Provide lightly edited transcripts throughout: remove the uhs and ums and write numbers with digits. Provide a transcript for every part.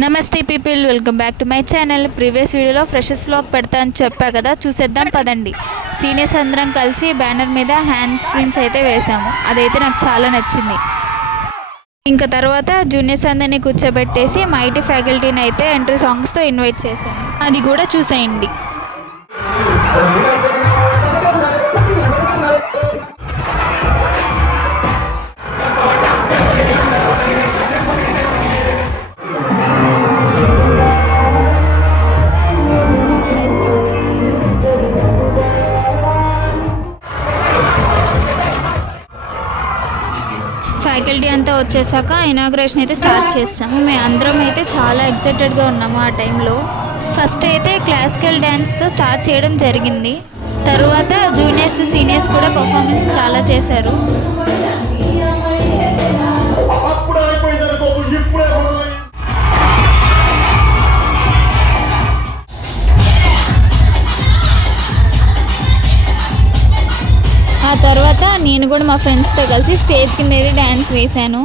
నమస్తే people, welcome back to my channel. Previous వీడియోలో freshers vlog పెడతా అని చెప్పా కదా, చూసేద్దాం పదండి. సీనియర్స్ అందరం కలిసి బ్యానర్ మీద హ్యాండ్స్ ప్రింట్స్ అయితే వేసాము. అదైతే నాకు చాలా నచ్చింది. ఇంకా తర్వాత జూనియర్స్ అందరినీ కూర్చోబెట్టేసి మా ఐటీ ఫ్యాకల్టీని అయితే ఎంట్రీ సాంగ్స్తో ఇన్వైట్ చేశాను. అది కూడా చూసేయండి. ఫ్యాకల్టీ అంతా వచ్చేసాక ఇనాగ్రేషన్ అయితే స్టార్ట్ చేస్తాము. మేము అందరం అయితే చాలా ఎక్సైటెడ్గా ఉన్నాము. ఆ టైంలో ఫస్ట్ అయితే క్లాసికల్ డ్యాన్స్తో స్టార్ట్ చేయడం జరిగింది. తర్వాత జూనియర్స్ సీనియర్స్ కూడా పర్ఫార్మెన్స్ చాలా చేశారు. ఆ తర్వాత నేను కూడా మా ఫ్రెండ్స్తో కలిసి స్టేజ్ కింద అయితే డ్యాన్స్ వేశాను.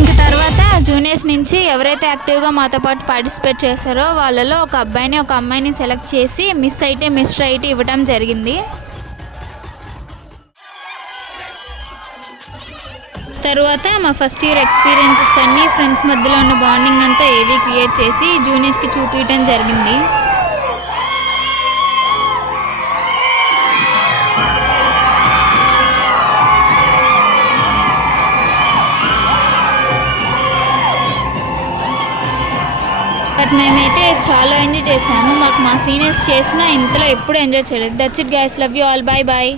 ఇంక తర్వాత జూనియర్స్ నుంచి ఎవరైతే యాక్టివ్గా మాతో పాటు పార్టిసిపేట్ చేశారో వాళ్ళలో ఒక అబ్బాయిని ఒక అమ్మాయిని సెలెక్ట్ చేసి మిస్ అయితే మిస్టర్ అయితే ఇవ్వడం జరిగింది. తర్వాత మా ఫస్ట్ ఇయర్ ఎక్స్పీరియన్సెస్ అన్నీ, ఫ్రెండ్స్ మధ్యలో ఉన్న బాండింగ్ అంతా ఏవి క్రియేట్ చేసి జూనియర్స్కి చూపించడం జరిగింది. బట్ మేమైతే చాలా ఎంజాయ్ చేసాము. మాకు మా సీనియర్స్ చేసిన ఇంతలో ఎప్పుడు ఎంజాయ్ చేయలేదు. That's it guys, love you all, bye bye.